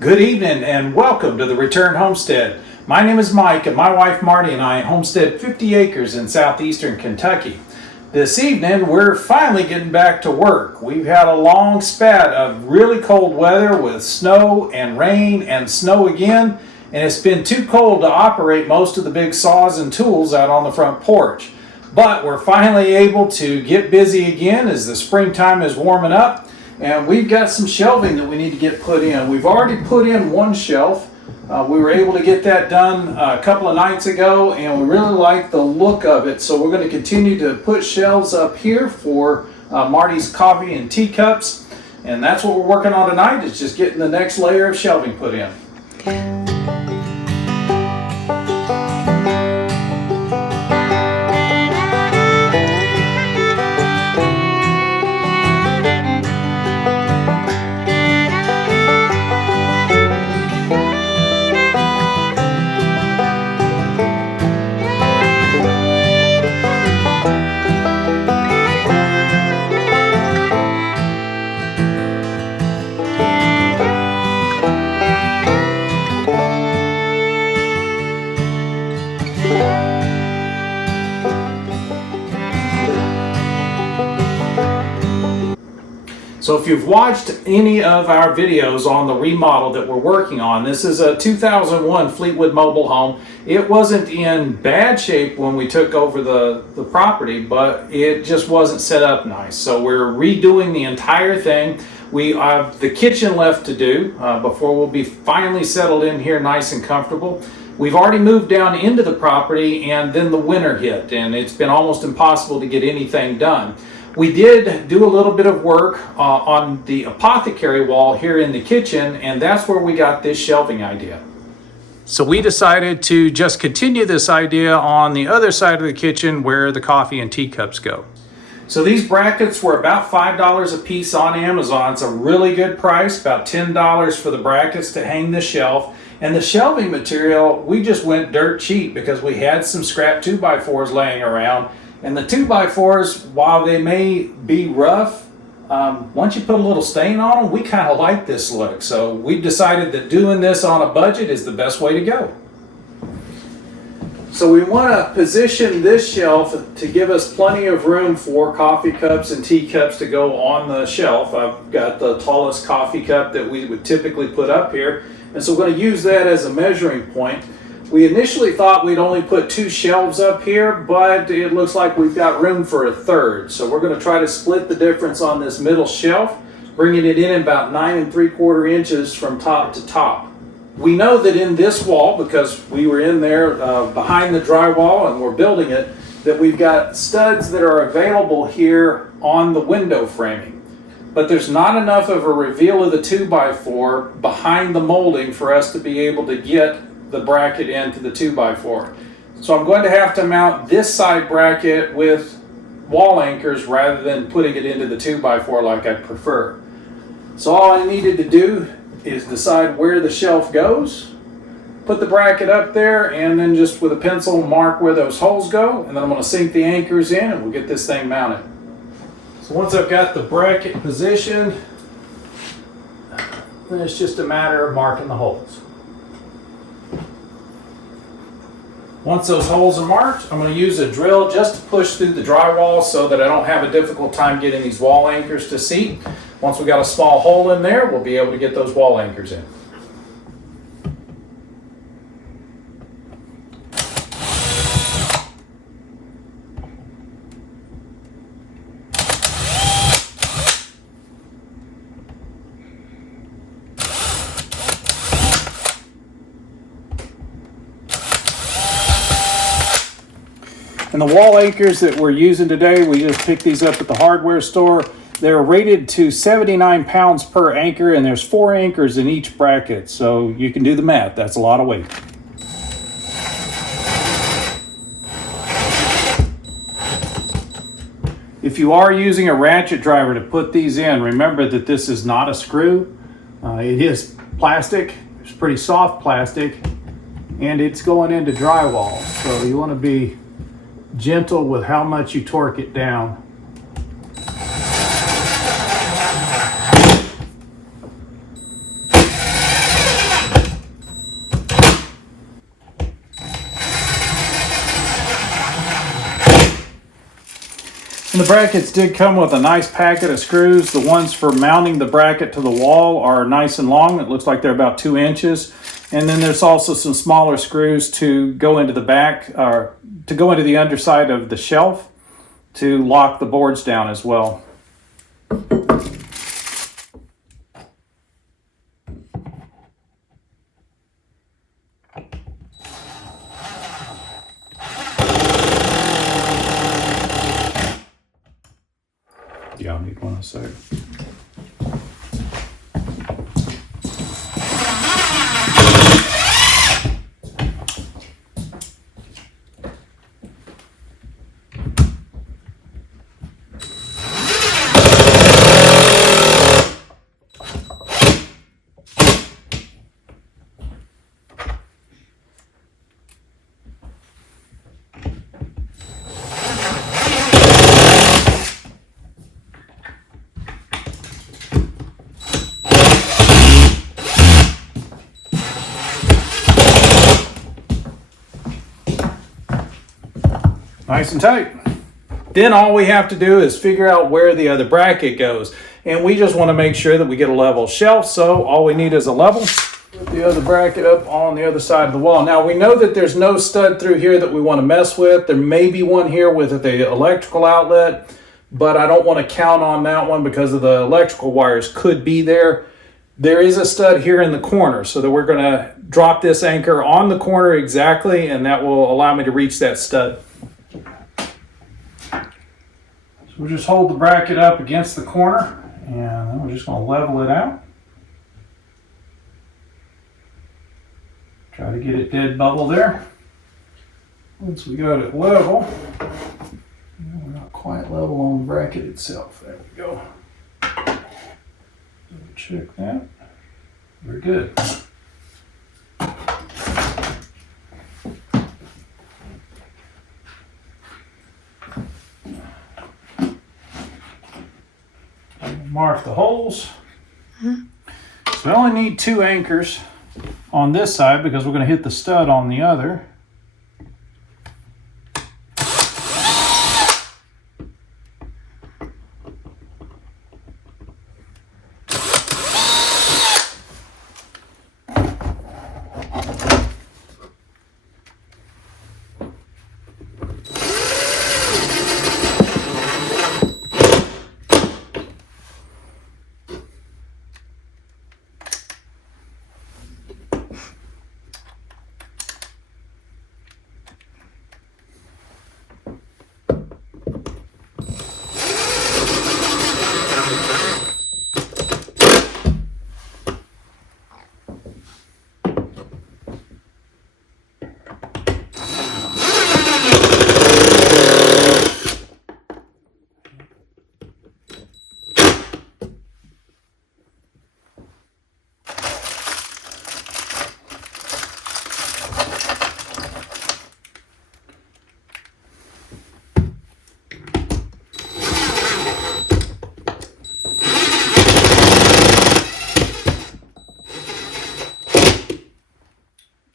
Good evening and welcome to the Return Homestead. My name is Mike and my wife Marty and I homestead 50 acres in southeastern Kentucky. This evening we're finally getting back to work. We've had a long spat of really cold weather with snow and rain and snow again, and it's been too cold to operate most of the big saws and tools out on the front porch. But we're finally able to get busy again as the springtime is warming up. And we've got some shelving that we need to get put in. We've already put in one shelf. We were able to get that done a couple of nights ago, and we really like the look of it. So we're going to continue to put shelves up here for Marty's coffee and teacups. And that's what we're working on tonight, is just getting the next layer of shelving put in. So if you've watched any of our videos on the remodel that we're working on, this is a 2001 Fleetwood mobile home. It wasn't in bad shape when we took over the property, but it just wasn't set up nice. So we're redoing the entire thing. We have the kitchen left to do before we'll be finally settled in here nice and comfortable. We've already moved down into the property, and then the winter hit, and it's been almost impossible to get anything done. We did do a little bit of work on the apothecary wall here in the kitchen, and that's where we got this shelving idea. So we decided to just continue this idea on the other side of the kitchen where the coffee and teacups go. So these brackets were about $5 a piece on Amazon. It's a really good price, about $10 for the brackets to hang the shelf. And the shelving material, we just went dirt cheap because we had some scrap 2x4s laying around. And the 2x4s, while they may be rough, once you put a little stain on them, we kind of like this look. So we decided that doing this on a budget is the best way to go. So we want to position this shelf to give us plenty of room for coffee cups and teacups to go on the shelf. I've got the tallest coffee cup that we would typically put up here. And so we're going to use that as a measuring point. We initially thought we'd only put 2 shelves up here, but it looks like we've got room for a third. So we're going to try to split the difference on this middle shelf, bringing it in about 9 3/4 inches from top to top. We know that in this wall, because we were in there behind the drywall and we're building it, that we've got studs that are available here on the window framing. But there's not enough of a reveal of the 2x4 behind the molding for us to be able to get the bracket into the 2x4. So I'm going to have to mount this side bracket with wall anchors rather than putting it into the 2x4 like I prefer. So all I needed to do is decide where the shelf goes, put the bracket up there, and then just with a pencil mark where those holes go, and then I'm going to sink the anchors in and we'll get this thing mounted. So once I've got the bracket positioned, then it's just a matter of marking the holes. Once those holes are marked, I'm going to use a drill just to push through the drywall so that I don't have a difficult time getting these wall anchors to seat. Once we got a small hole in there, we'll be able to get those wall anchors in. And the wall anchors that we're using today, we just picked these up at the hardware store. They're rated to 79 pounds per anchor, and there's 4 anchors in each bracket. So you can do the math. That's a lot of weight. If you are using a ratchet driver to put these in, remember that this is not a screw. It is plastic. It's pretty soft plastic, and it's going into drywall. So you want to be gentle with how much you torque it down. And the brackets did come with a nice packet of screws. The ones for mounting the bracket to the wall are nice and long. It looks like they're about 2 inches. And then there's also some smaller screws to go into the back, or to go into the underside of the shelf to lock the boards down as well. Yeah, I'll need one in a sec. Nice and tight. Then all we have to do is figure out where the other bracket goes. And we just want to make sure that we get a level shelf. So all we need is a level. Put the other bracket up on the other side of the wall. Now we know that there's no stud through here that we want to mess with. There may be one here with the electrical outlet, but I don't want to count on that one because of the electrical wires could be there. There is a stud here in the corner, so that we're going to drop this anchor on the corner exactly, and that will allow me to reach that stud. So we'll just hold the bracket up against the corner, and then we're just going to level it out. Try to get it dead bubble there. Once we got it level, we're not quite level on the bracket itself. There we go. Check that. We're good. Mark the holes. So we only need 2 anchors on this side because we're going to hit the stud on the other.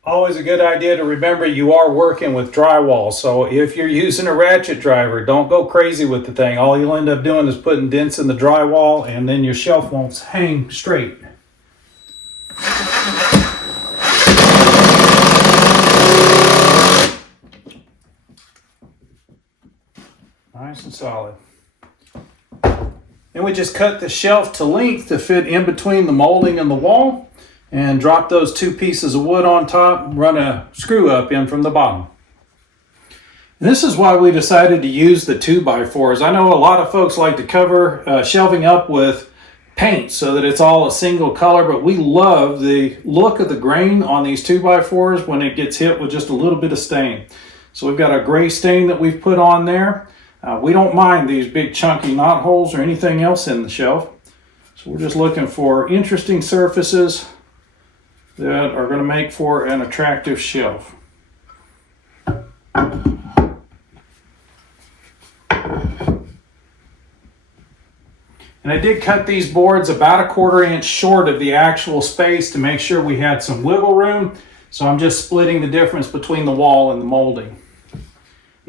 Always a good idea to remember you are working with drywall. So if you're using a ratchet driver, don't go crazy with the thing. All you'll end up doing is putting dents in the drywall, and then your shelf won't hang straight. Nice and solid. Then we just cut the shelf to length to fit in between the molding and the wall, and drop those 2 pieces of wood on top, run a screw up in from the bottom. And this is why we decided to use the 2x4s. I know a lot of folks like to cover shelving up with paint so that it's all a single color, but we love the look of the grain on these 2x4s when it gets hit with just a little bit of stain. So we've got a gray stain that we've put on there. We don't mind these big chunky knot holes or anything else in the shelf. So we're just looking for interesting surfaces that are going to make for an attractive shelf. And I did cut these boards about 1/4 inch short of the actual space to make sure we had some wiggle room. So I'm just splitting the difference between the wall and the molding.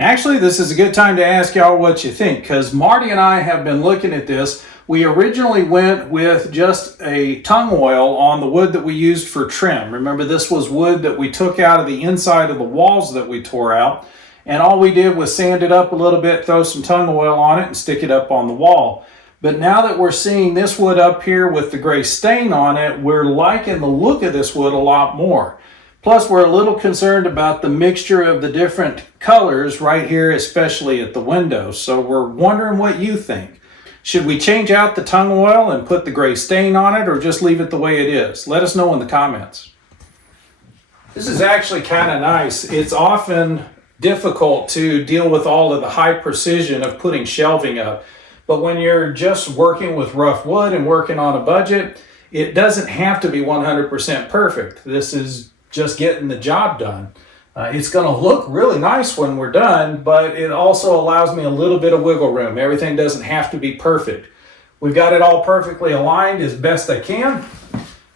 Actually, this is a good time to ask y'all what you think, because Marty and I have been looking at this. We originally went with just a tung oil on the wood that we used for trim. Remember, this was wood that we took out of the inside of the walls that we tore out, and all we did was sand it up a little bit, throw some tung oil on it, and stick it up on the wall. But now that we're seeing this wood up here with the gray stain on it, we're liking the look of this wood a lot more. Plus, we're a little concerned about the mixture of the different colors right here, especially at the windows. So we're wondering what you think. Should we change out the tung oil and put the gray stain on it, or just leave it the way it is? Let us know in the comments. This is actually kind of nice. It's often difficult to deal with all of the high precision of putting shelving up. But when you're just working with rough wood and working on a budget, it doesn't have to be 100% perfect. This is just getting the job done. It's going to look really nice when we're done, but it also allows me a little bit of wiggle room. Everything doesn't have to be perfect. We've got it all perfectly aligned as best I can.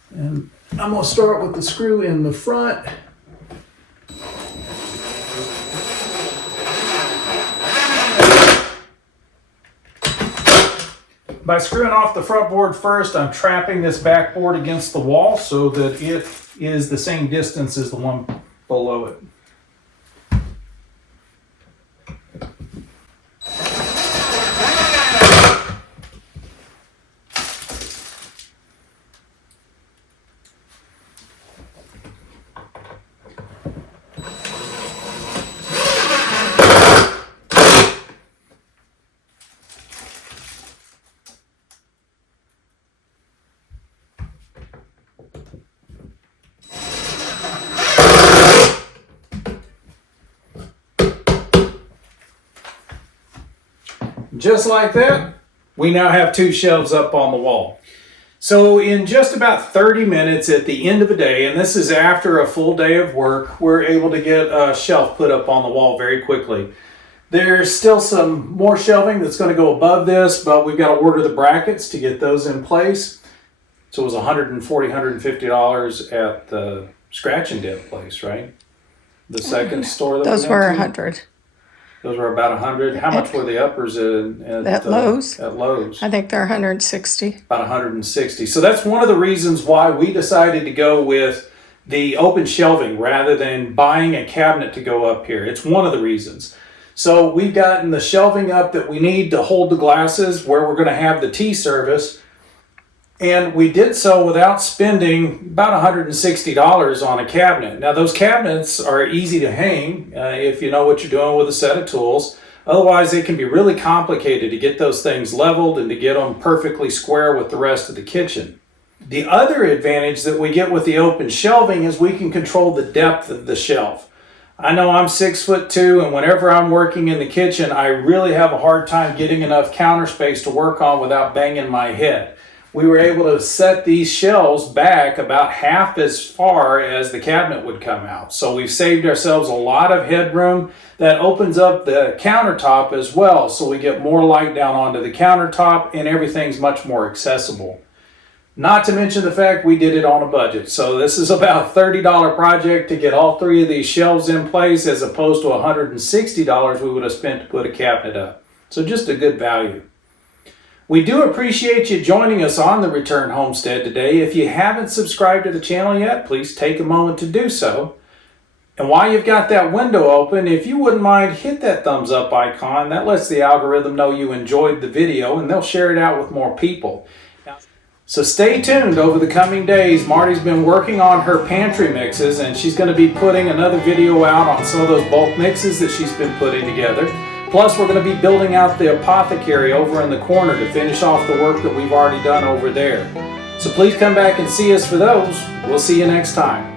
And I'm going to start with the screw in the front. By screwing off the front board first, I'm trapping this backboard against the wall so that it is the same distance as the one below it. Just like that, we now have 2 shelves up on the wall. So in just about 30 minutes at the end of the day, and this is after a full day of work, we're able to get a shelf put up on the wall very quickly. There's still some more shelving that's going to go above this, but we've got to order the brackets to get those in place. So it was $140, $150 at the scratch and dip place, right? The second store that those were $100. Those were about 100. How much were the uppers At Lowe's? At Lowe's. I think they're 160. About 160. So that's one of the reasons why we decided to go with the open shelving rather than buying a cabinet to go up here. It's one of the reasons. So we've gotten the shelving up that we need to hold the glasses where we're going to have the tea service. And we did so without spending about $160 on a cabinet. Now those cabinets are easy to hang if you know what you're doing with a set of tools. Otherwise, it can be really complicated to get those things leveled and to get them perfectly square with the rest of the kitchen. The other advantage that we get with the open shelving is we can control the depth of the shelf. I know I'm 6'2", and whenever I'm working in the kitchen, I really have a hard time getting enough counter space to work on without banging my head. We were able to set these shelves back about half as far as the cabinet would come out. So we've saved ourselves a lot of headroom. That opens up the countertop as well, so we get more light down onto the countertop and everything's much more accessible. Not to mention the fact we did it on a budget. So this is about a $30 project to get all 3 of these shelves in place as opposed to $160 we would have spent to put a cabinet up. So just a good value. We do appreciate you joining us on the Return Homestead today. If you haven't subscribed to the channel yet, please take a moment to do so. And while you've got that window open, if you wouldn't mind, hit that thumbs up icon. That lets the algorithm know you enjoyed the video and they'll share it out with more people. So stay tuned over the coming days. Marty's been working on her pantry mixes and she's going to be putting another video out on some of those bulk mixes that she's been putting together. Plus, we're going to be building out the apothecary over in the corner to finish off the work that we've already done over there. So please come back and see us for those. We'll see you next time.